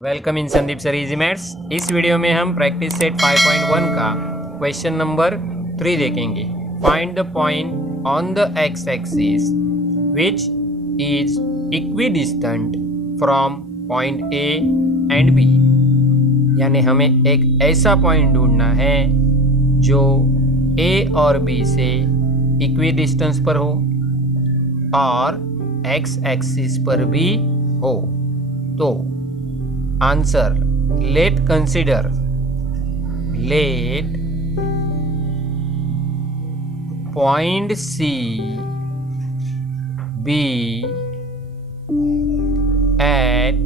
Welcome in Sandeep sir easy maths. इस video में हम प्रैक्टिस सेट 5.1 का क्वेश्चन नंबर 3 देखेंगे। Find the point on the X axis which is equidistant from point A and B. यानी हमें एक ऐसा पॉइंट ढूंढना है जो ए और बी से इक्विडिस्टेंस पर हो और एक्स एक्सिस पर भी हो। तो answer let consider let point C be at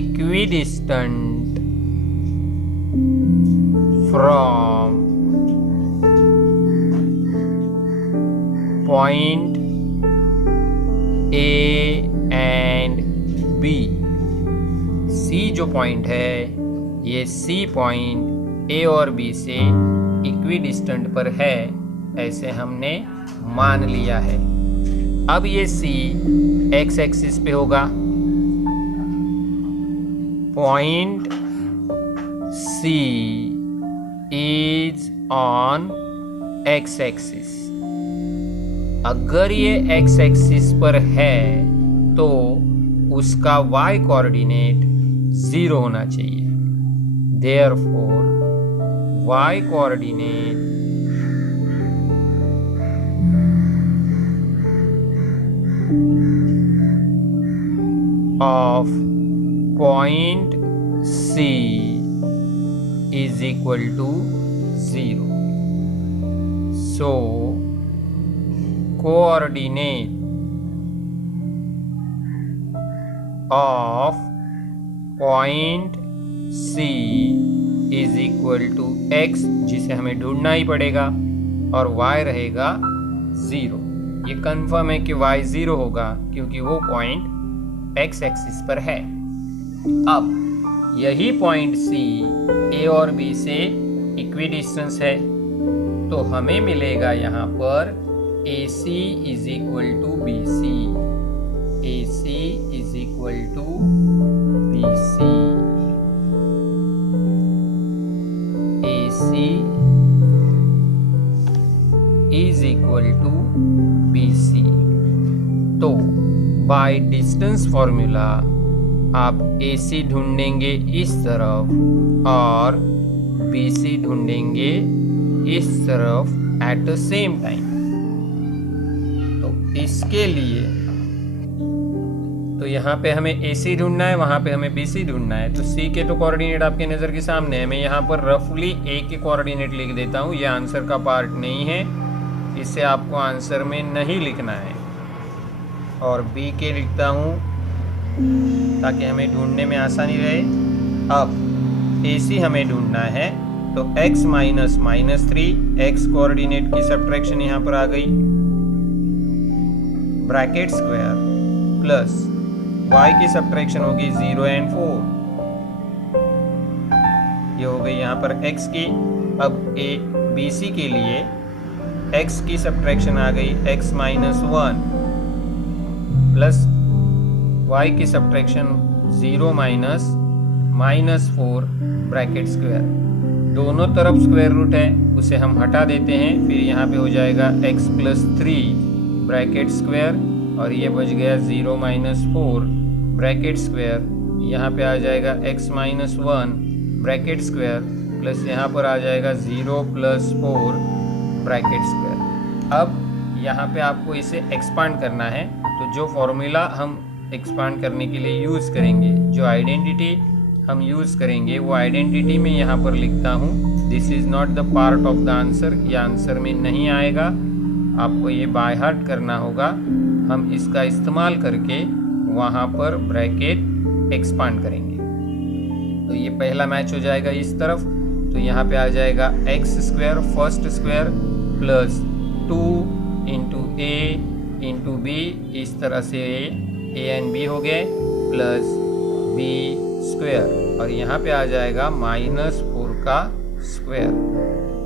equidistant from point A and B। सी जो पॉइंट है ये सी पॉइंट ए और बी से इक्विडिस्टेंट पर है, ऐसे हमने मान लिया है। अब ये सी एक्स एक्सिस पे होगा। Point C is on X axis. अगर ये एक्स एक्सिस पर है तो उसका y कोऑर्डिनेट 0 होना चाहिए। Therefore, y coordinate of point C is equal to 0. So, coordinate of point C is equal to x, जिसे हमें ढूंढना ही पड़ेगा, और y रहेगा 0। ये कंफर्म है कि y 0 होगा क्योंकि वो पॉइंट x एक्सिस पर है। अब यही पॉइंट C A और B से इक्विडिस्टेंस है, तो हमें मिलेगा यहाँ पर AC is equal to BC। AC is equal to BC। AC is equal to BC। तो बाय डिस्टेंस फॉर्मूला आप AC ढूंढेंगे इस तरफ और BC ढूंढेंगे इस तरफ एट द सेम टाइम। तो इसके लिए तो यहाँ पे हमें AC ढूंढना है, वहाँ पे हमें BC ढूंढना है। तो C के तो कोऑर्डिनेट आपके नज़र के सामने है। मैं यहाँ पर रफली A के कोऑर्डिनेट लिख देता हूँ। ये आंसर का पार्ट नहीं है, इसे आपको आंसर में नहीं लिखना है। और B के लिखता हूँ ताकि हमें ढूंढने में आसानी रहे। अब AC हमें ढूंढना है, तो x माइनस -3 x कोऑर्डिनेट की सब्ट्रैक्शन यहाँ पर आ गई, ब्रैकेट स्क्वायर प्लस y की सब्ट्रैक्शन होगी 0 and 4। ये हो गई यहाँ पर x की। अब BC के लिए x की सब्ट्रैक्शन आ गई x माइनस 1 प्लस y की सब्ट्रैक्शन 0 माइनस -4 ब्रैकेट स्क्वायर। दोनों तरफ स्क्वायर रूट है, उसे हम हटा देते हैं। फिर यहाँ पे हो जाएगा x प्लस 3 ब्रैकेट स्क्वायर और ये बच गया 0 माइनस 4 ब्रैकेट स्क्वायर। यहाँ पे आ जाएगा x minus 1 bracket square plus यहाँ पर आ जाएगा 0 प्लस 4 ब्रैकेट स्क्वायर। अब यहाँ पे आपको इसे एक्सपांड करना है, तो जो फॉर्मूला हम एक्सपांड करने के लिए यूज़ करेंगे, जो आइडेंटिटी हम यूज़ करेंगे, वो आइडेंटिटी में यहाँ पर लिखता हूँ this is not the part of the answer. ये आंसर में नहीं आएगा, आपको ये बाय हार्ट करना होगा। हम इसका इस्तेमाल करके वहाँ पर ब्रैकेट एक्सपांड करेंगे। तो ये पहला मैच हो जाएगा इस तरफ, तो यहाँ पे आ जाएगा X square first square plus 2 into A into B, इस तरह से ए एंड बी हो गए, प्लस बी स्क्वायर और यहाँ पे आ जाएगा -4 का स्क्वायर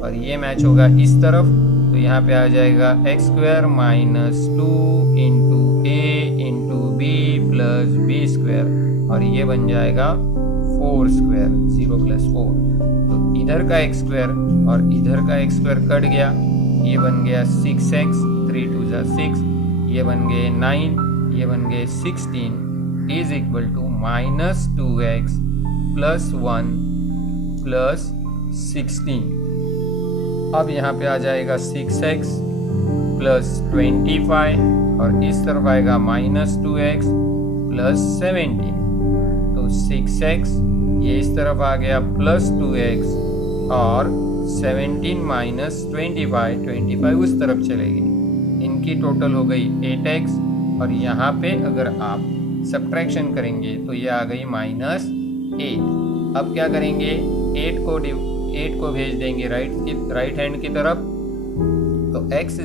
और ये मैच होगा इस तरफ। तो यहाँ पे आ जाएगा X square minus 2 into A into B plus B square. और ये बन जाएगा 4 स्क्वायर, 0 + 4। तो इधर का x स्क्वायर और इधर का x स्क्वायर कट गया, ये बन गया 6x, 3 × 2 = 6, ये बन गए 9, ये बन गए 16 इज इक्वल टू -2x + 1 + 16। अब यहाँ पे आ जाएगा 6x + 25 और इस तरफ आएगा -2x + 17। तो 6x ये इस तरफ आ गया +2x और 17 - 25 उस तरफ चलेगी। इनकी टोटल हो गई 8x और यहाँ पे अगर आप सब्ट्रैक्शन करेंगे तो ये आ गई -8। अब क्या करेंगे, 8 को भेज देंगे राइट हैंड की तरफ, तो x =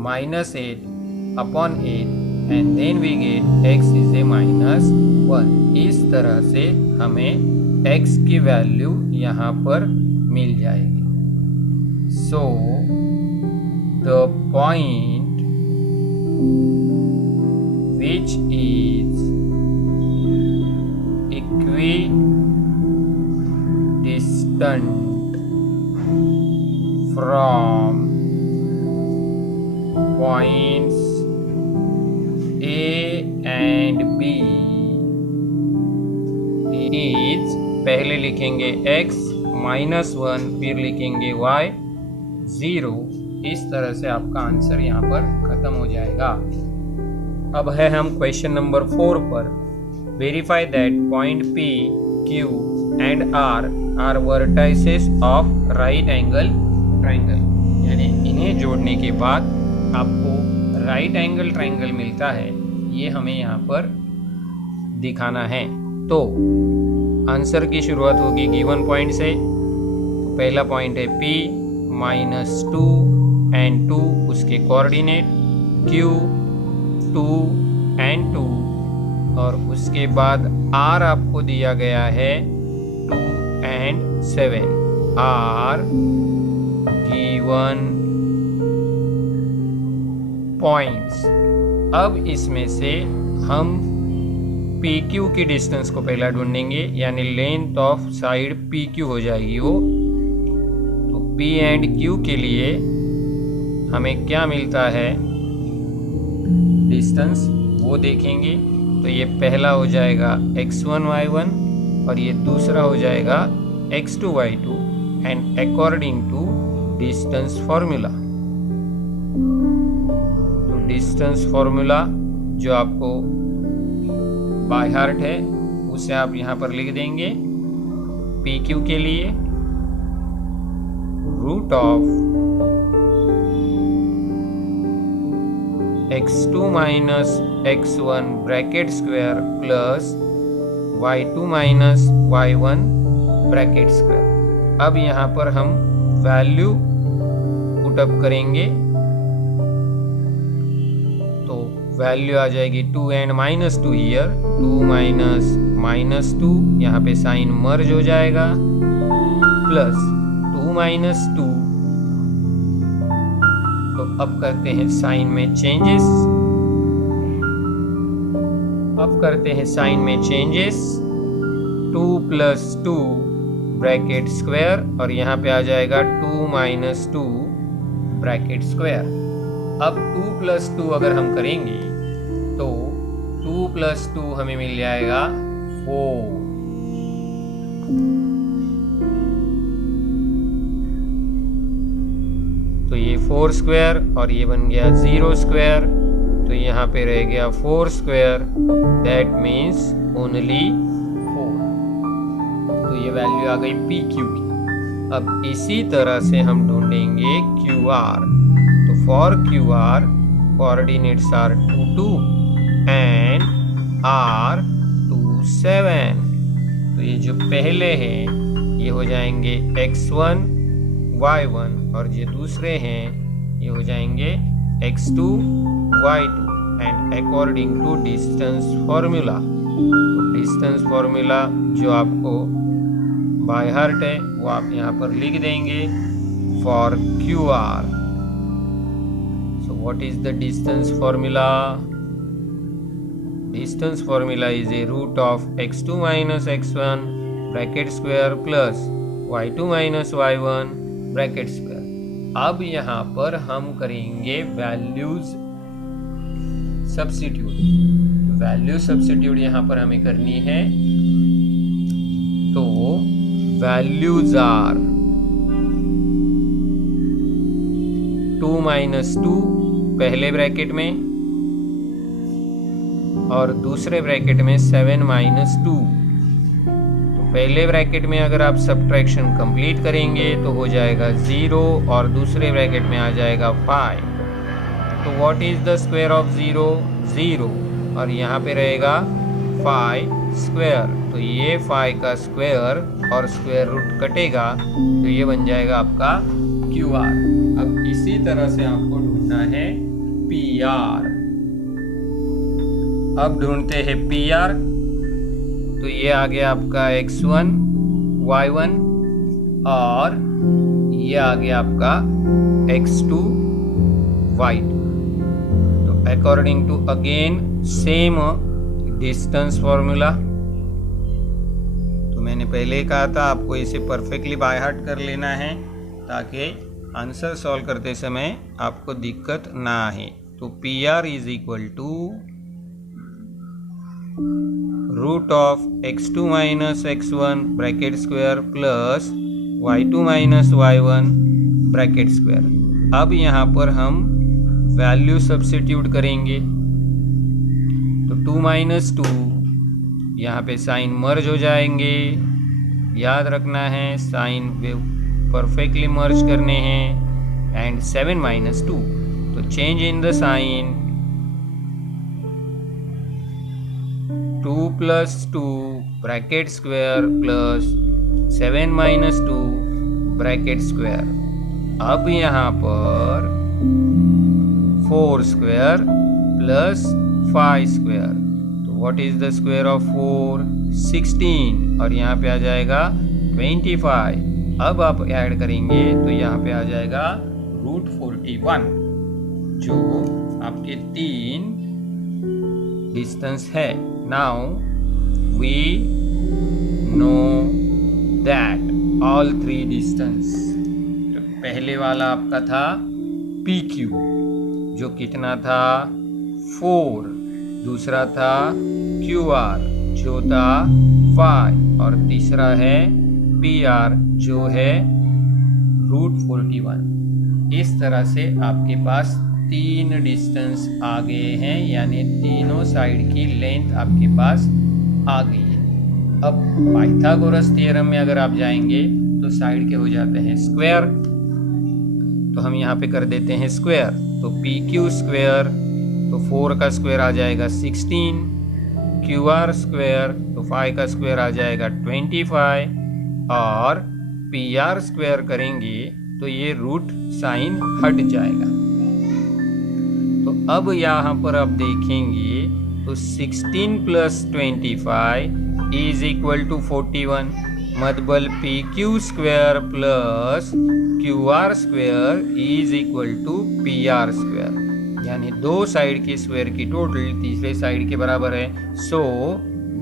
-8/8 and then we get x = -1। इस तरह से हमें x की वैल्यू यहाँ पर मिल जाएगी। So the point which is equidistant from points A and B is, पहले लिखेंगे x -1 फिर लिखेंगे y 0। इस तरह से आपका आंसर यहाँ पर खत्म हो जाएगा। अब है हम क्वेश्चन नंबर 4 पर। वेरीफाई दैट पॉइंट P, Q and R are vertices of right angle triangle, यानी इन्हें जोड़ने के बाद आपको राइट एंगल ट्राइंगल मिलता है, ये हमें यहाँ पर दिखाना है। तो आंसर की शुरुआत होगी गिवन पॉइंट से। तो पहला पॉइंट है P -2 एंड 2 उसके कोऑर्डिनेट, Q 2 एंड 2 और उसके बाद R आपको दिया गया है 2 एंड 7 आर गिवन पॉइंट्स। अब इसमें से हम PQ की डिस्टेंस को पहला ढूंढेंगे, यानी लेंथ ऑफ साइड PQ हो जाएगी वो। तो P एंड Q के लिए हमें क्या मिलता है डिस्टेंस, वो देखेंगे। तो ये पहला हो जाएगा x1 y1 और ये दूसरा हो जाएगा x2 y2 and according to distance formula. तो डिस्टेंस फॉर्मूला जो आपको बाय हार्ट है उसे आप यहाँ पर लिख देंगे। PQ के लिए √ x2 - x1 bracket square plus y2 - y1 bracket square. अब यहाँ पर हम वैल्यू पुटअप करेंगे, तो वैल्यू आ जाएगी 2 एंड -2 हियर, 2 - -2 यहाँ पे साइन मर्ज हो जाएगा, प्लस 2 - 2। तो अब करते हैं साइन में चेंजेस, -2 + 2 ब्रैकेट स्क्वायर और यहाँ पे आ जाएगा 2 - 2 ब्रैकेट स्क्वायर। अब 2 + 2 अगर हम करेंगे तो 2 + 2 हमें मिल जाएगा 4। तो ये 4 स्क्वायर और ये बन गया 0 स्क्वायर, तो यहाँ पे रह गया 4 स्क्वायर, दैट मीन्स ओनली 4। तो ये वैल्यू आ गई PQ की। अब इसी तरह से हम ढूंढेंगे QR। तो for QR coordinates are 2 2 and R 2 7। तो ये जो पहले हैं ये हो जाएंगे x1 y1 और ये दूसरे हैं ये हो जाएंगे x2 y2 and according to distance formula. तो डिस्टेंस फॉर्मूला जो आपको बाय हार्ट है वो आप यहाँ पर लिख देंगे for QR। So what is the distance formula? distance formula is a root of x2 minus x1 bracket square plus y2 minus y1 bracket square. अब यहाँ पर हम करेंगे वैल्यूज सब्स्टिट्यूट। वैल्यू सब्स्टिट्यूट यहाँ पर हमें करनी है, तो वैल्यूज आर 2 minus 2 पहले ब्रैकेट में और दूसरे ब्रैकेट में 7 minus 2। तो पहले ब्रैकेट में अगर आप सब्ट्रैक्शन कंप्लीट करेंगे तो हो जाएगा 0 और दूसरे ब्रैकेट में आ जाएगा 5। तो what is the square of 0? 0 और यहाँ पे रहेगा 5 स्क्वायर। तो ये 5 का स्क्वायर और स्क्वायर रूट कटेगा तो ये बन जाएगा आपका QR। अब इसी तरह से आपको ढूंढना है PR। अब ढूंढते हैं PR। तो ये आ गया आपका x1 y1 और ये आ गया आपका x2 y2। तो according to again same distance formula, तो मैंने पहले कहा था आपको इसे परफेक्टली बाय हार्ट कर लेना है ताकि आंसर सॉल्व करते समय आपको दिक्कत ना आए। तो PR is equal to root of x2 minus x1 bracket square plus y2 minus y1 bracket square. अब यहाँ पर हम वैल्यू सब्स्टिट्यूट करेंगे। तो 2 minus 2 यहाँ पे साइन मर्ज हो जाएंगे, याद रखना है साइन वेव परफेक्टली मर्ज करने हैं। एंड 7 minus 2, तो change in the sign. 2 plus 2 bracket square plus 7 minus 2 bracket square. अब यहाँ पर 4 स्क्वायर प्लस 5 स्क्वायर। तो what is the square of 4? 16 और यहाँ पे आ जाएगा 25। अब आप ऐड करेंगे तो यहाँ पे आ जाएगा रूट 41, जो आपके 3 डिस्टेंस है। Now we know that all 3 distance. तो पहले वाला आपका था PQ जो कितना था 4, दूसरा था QR जो था 5 और तीसरा है PR जो है रूट 41। इस तरह से आपके पास 3 डिस्टेंस आ गए हैं, यानी तीनों साइड की लेंथ आपके पास आ गई है। अब पाइथागोरस थ्योरम में अगर आप जाएंगे तो साइड के हो जाते हैं स्क्वायर। तो हम यहाँ पे कर देते हैं स्क्वायर। तो PQ स्क्वायर, तो 4 का स्क्वायर आ जाएगा 16, QR स्क्वायर तो 5 का स्क्वायर आ जाएगा 25 और PR स्क्वायर करेंगे तो ये रूट साइन हट जाएगा। तो अब यहाँ पर आप देखेंगे तो 16 प्लस 25 इज इक्वल टू 41। मतलब PQ square plus QR square is equal to PR square, यानी 2 साइड के स्क्वायर की टोटल तीसरे साइड के बराबर है। So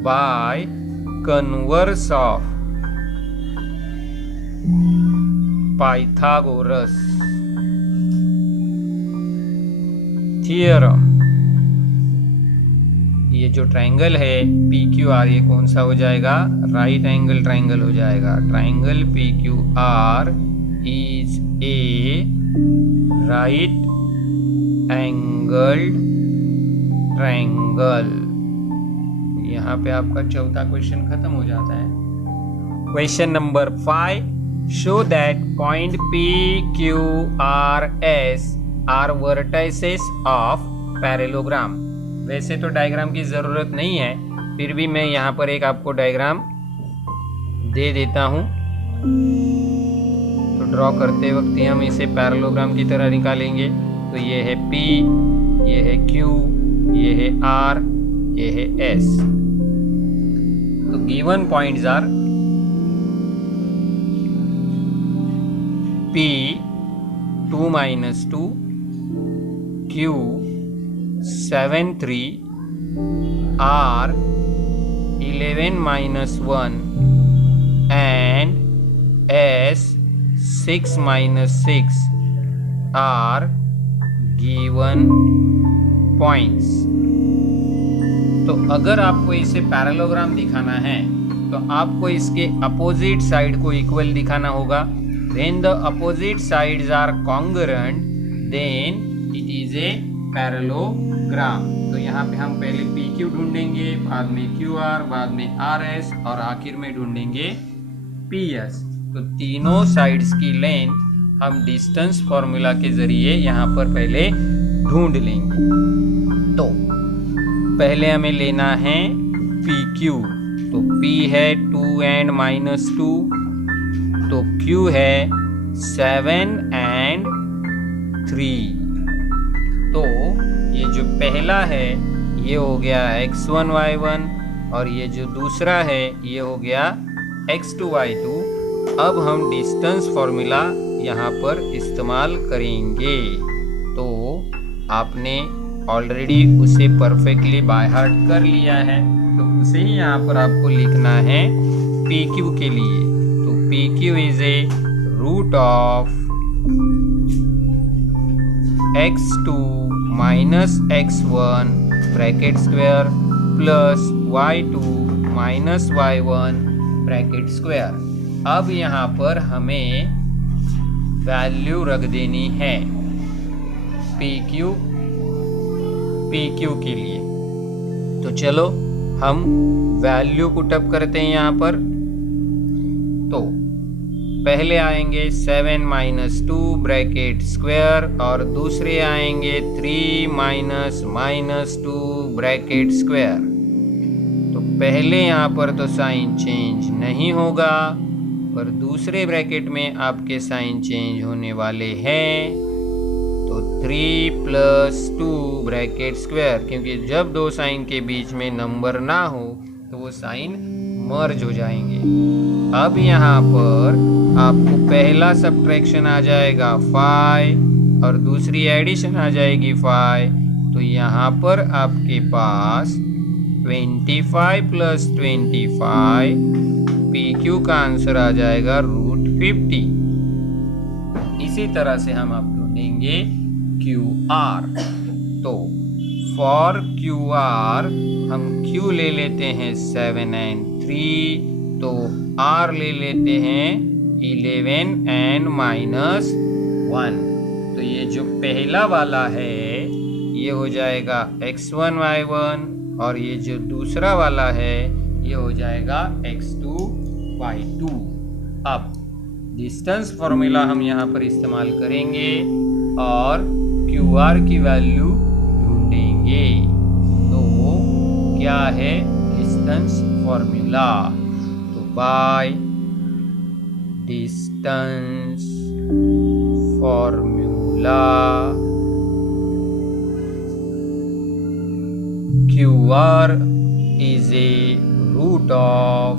by converse of Pythagoras theorem, ये जो ट्रायंगल है PQR ये कौन सा हो जाएगा? राइट एंगल ट्रायंगल हो जाएगा। Triangle PQR is a right angled triangle. यहाँ पे आपका चौथा क्वेश्चन खत्म हो जाता है। Question number 5, show that point PQRS are vertices of parallelogram. वैसे तो डायग्राम की ज़रूरत नहीं है, फिर भी मैं यहाँ पर एक आपको डायग्राम दे देता हूँ। तो ड्रॉ करते वक्त ही हम इसे पैरेललोग्राम की तरह निकालेंगे। तो ये है P, ये है Q, ये है R, ये है S। तो given points are P 2 minus 2, Q 7 3 are 11 minus 1 and S 6 minus 6 are given points। तो अगर आपको इसे पैरेललोग्राम दिखाना है तो आपको इसके अपोजिट साइड को इक्वल दिखाना होगा। When the opposite sides are congruent, then it is a parallelogram। तो यहाँ पे हम पहले PQ ढूंढेंगे, बाद में QR, बाद में RS और आखिर में ढूंढेंगे PS। तो तीनों साइड्स की लेंथ हम डिस्टेंस फॉर्मूला के जरिए यहाँ पर पहले ढूंढ लेंगे। तो पहले हमें लेना है PQ। तो P है 2 and -2, तो Q है 7 and 3। तो ये जो पहला है ये हो गया x1 y1 और ये जो दूसरा है ये हो गया x2 y2। अब हम डिस्टेंस फॉर्मूला यहाँ पर इस्तेमाल करेंगे। तो आपने ऑलरेडी उसे परफेक्टली बाय हार्ट कर लिया है, तो उसे ही यहाँ पर आपको लिखना है PQ के लिए। तो PQ is a root of x2 minus x1 bracket square plus y2 minus y1 bracket square. अब यहाँ पर हमें वैल्यू रख देनी है PQ के लिए। तो चलो हम वैल्यू पुट अप करते हैं यहाँ पर। तो पहले आएंगे 7 माइनस 2 ब्रैकेट स्क्वायर और दूसरे आएंगे 3 माइनस 2 ब्रैकेट स्क्वायर। तो पहले यहाँ पर तो साइन चेंज नहीं होगा, पर दूसरे ब्रैकेट में आपके साइन चेंज होने वाले हैं। तो 3 प्लस 2 ब्रैकेट स्क्वायर, क्योंकि जब दो साइन के बीच में नंबर ना हो तो वो साइन मर्ज हो जाएंगे। अब यहाँ पर आपको पहला सब्ट्रैक्शन आ जाएगा 5 और दूसरी एडिशन आ जाएगी 5। तो यहाँ पर आपके पास 25 प्लस 25 PQ का आंसर आ जाएगा √50। इसी तरह से हम आप ढूंढेंगे QR। तो फॉर QR हम Q ले लेते हैं 7 and 3, तो R ले लेते हैं 11 and -1। तो ये जो पहला वाला है ये हो जाएगा x1 y1 और ये जो दूसरा वाला है ये हो जाएगा x2 y2। अब डिस्टेंस फॉर्मूला हम यहाँ पर इस्तेमाल करेंगे और QR की वैल्यू ढूंढेंगे। तो क्या है डिस्टेंस फॉर्मूला? तो by distance formula QR is a root of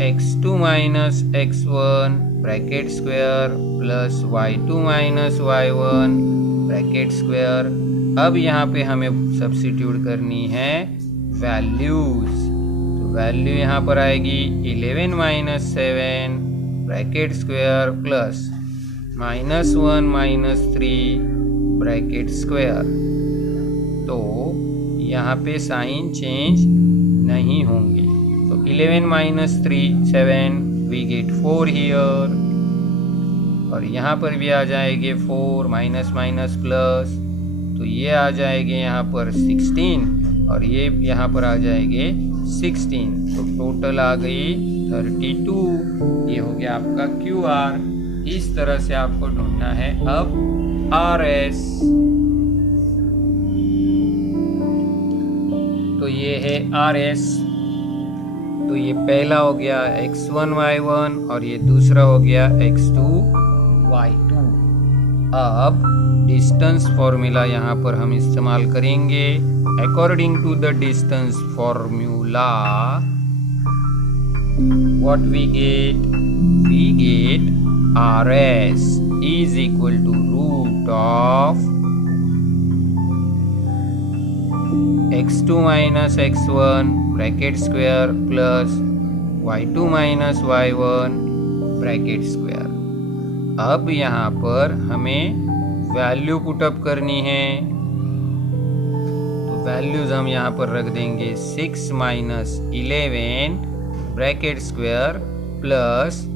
x2 minus x1 bracket square plus y2 minus y1 bracket square. अब यहाँ पे हमें सब्स्टिट्यूट करनी है वैल्यूज। तो वैल्यू यहाँ पर आएगी 11 minus 7 bracket square plus -1 minus 3 bracket square. तो यहाँ पे साइन चेंज नहीं होंगे। तो 11 माइनस 3 7 वी गेट 4 हियर और यहाँ पर भी आ जाएंगे 4 माइनस माइनस प्लस। तो ये आ जाएंगे यहाँ पर 16 और ये यहाँ पर आ जाएंगे 16। तो टोटल आ गई 32। ये हो गया आपका QR। इस तरह से आपको ढूंढना है अब RS। तो ये है RS। तो ये पहला हो गया x1 y1 और ये दूसरा हो गया x2 y2। अब डिस्टेंस फॉर्मूला यहाँ पर हम इस्तेमाल करेंगे। According to the distance formula what we get RS is equal to root of x2 minus x1 bracket square plus y2 minus y1 bracket square. अब यहाँ पर हमें वैल्यू पुटअप करनी है, तो वैल्यूज हम यहाँ पर रख देंगे 6 minus 11 bracket square plus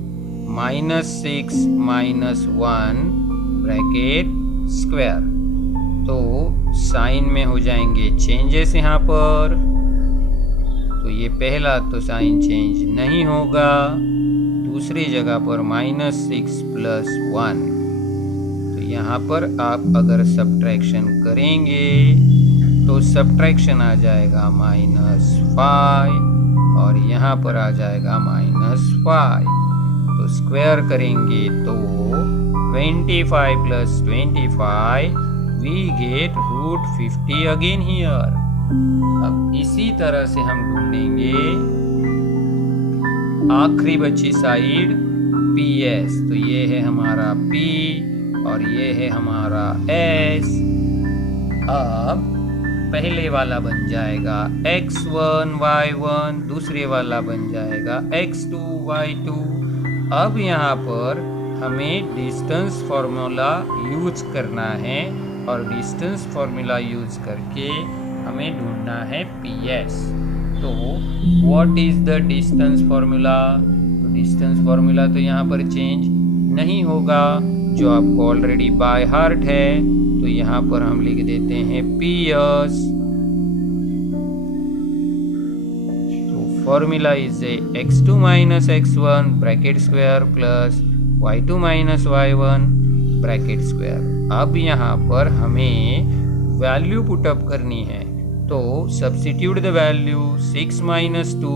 -6 minus 1 bracket square. तो साइन में हो जाएंगे चेंजेस यहाँ पर, तो ये पहला तो साइन चेंज नहीं होगा, दूसरी जगह पर -6 प्लस 1। तो यहाँ पर आप अगर सब्ट्रैक्शन करेंगे तो सब्ट्रैक्शन आ जाएगा -5 और यहाँ पर आ जाएगा -5। तो स्क्वायर करेंगे तो 25 plus 25 we get √50 again here। अब इसी तरह से हम ढूंढेंगे आखिरी बची साइड PS। तो ये है हमारा P और ये है हमारा S। अब पहले वाला बन जाएगा x1 y1, दूसरे वाला बन जाएगा x2 y2। अब यहाँ पर हमें डिस्टेंस फॉर्मूला यूज करना है और डिस्टेंस फॉर्मूला यूज करके हमें ढूंढना है PS। तो what is the distance formula? तो डिस्टेंस फॉर्मूला तो यहाँ पर चेंज नहीं होगा, जो आपको ऑलरेडी बाय हार्ट है। तो यहाँ पर हम लिख देते हैं PS। तो formula is x2 minus x1 bracket square plus y2 minus y1 bracket square. अब यहाँ पर हमें वैल्यू पुटअप करनी है, तो सब्स्टिट्यूट द वैल्यू 6 माइनस 2,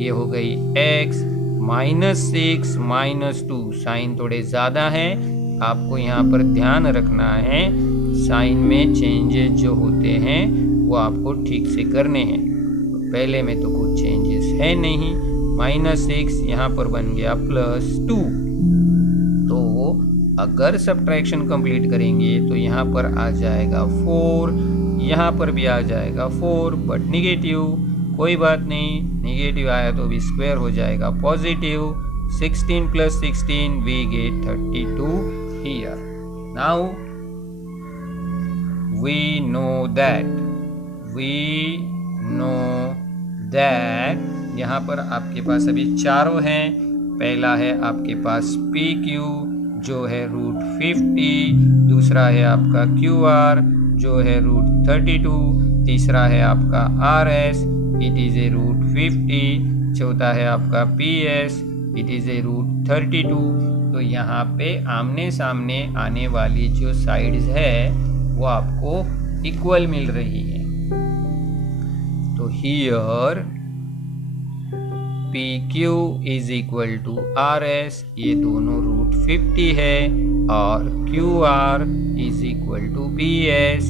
ये हो गई x, -6 -2। साइन थोड़े ज़्यादा है, आपको यहाँ पर ध्यान रखना है साइन में चेंजेस जो होते हैं वो आपको ठीक से करने हैं। पहले में तो कुछ चेंजेस है नहीं, -6 यहाँ पर बन गया +2। तो अगर सब्ट्रैक्शन कंप्लीट करेंगे तो यहाँ पर आ जाएगा 4, यहाँ पर भी आ जाएगा 4, बट निगेटिव कोई बात नहीं, निगेटिव आया तो भी स्क्वायर हो जाएगा positive. 16 + 16 we get 32 here। Now we know that यहाँ पर आपके पास अभी चारों हैं। पहला है आपके पास PQ जो है √50, दूसरा है आपका QR जो है √32, तीसरा है आपका RS इट इज़ ए √50, चौथा है आपका PS इट इज़ ए √32। तो यहाँ पे आमने सामने आने वाली जो साइड्स है वो आपको इक्वल मिल रही है। तो here PQ is equal to RS, ये दोनों √50 है, और QR is equal to PS,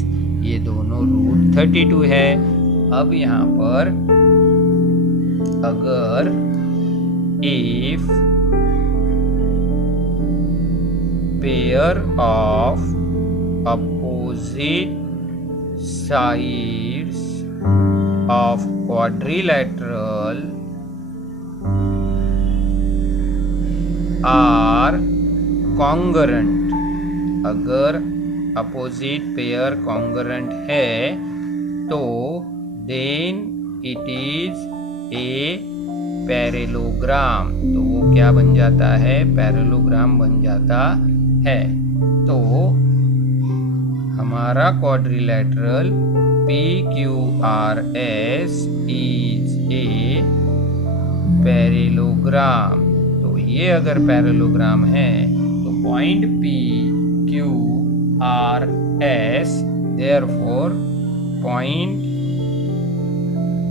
ये दोनों √32 है। अब यहाँ पर अगर if pair of opposite sides of quadrilateral are congruent, अगर अपोजिट पेयर कॉन्ग्रुएंट है तो then it is a parallelogram. तो वो क्या बन जाता है? पैरेलोग्राम बन जाता है। तो हमारा quadrilateral PQRS is a parallelogram. तो ये अगर पैरेलोग्राम है तो point PQRS, therefore point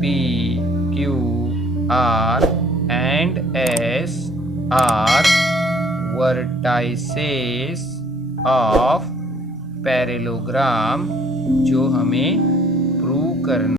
PQR and S are vertices of parallelogram, जो हमें प्रूव करना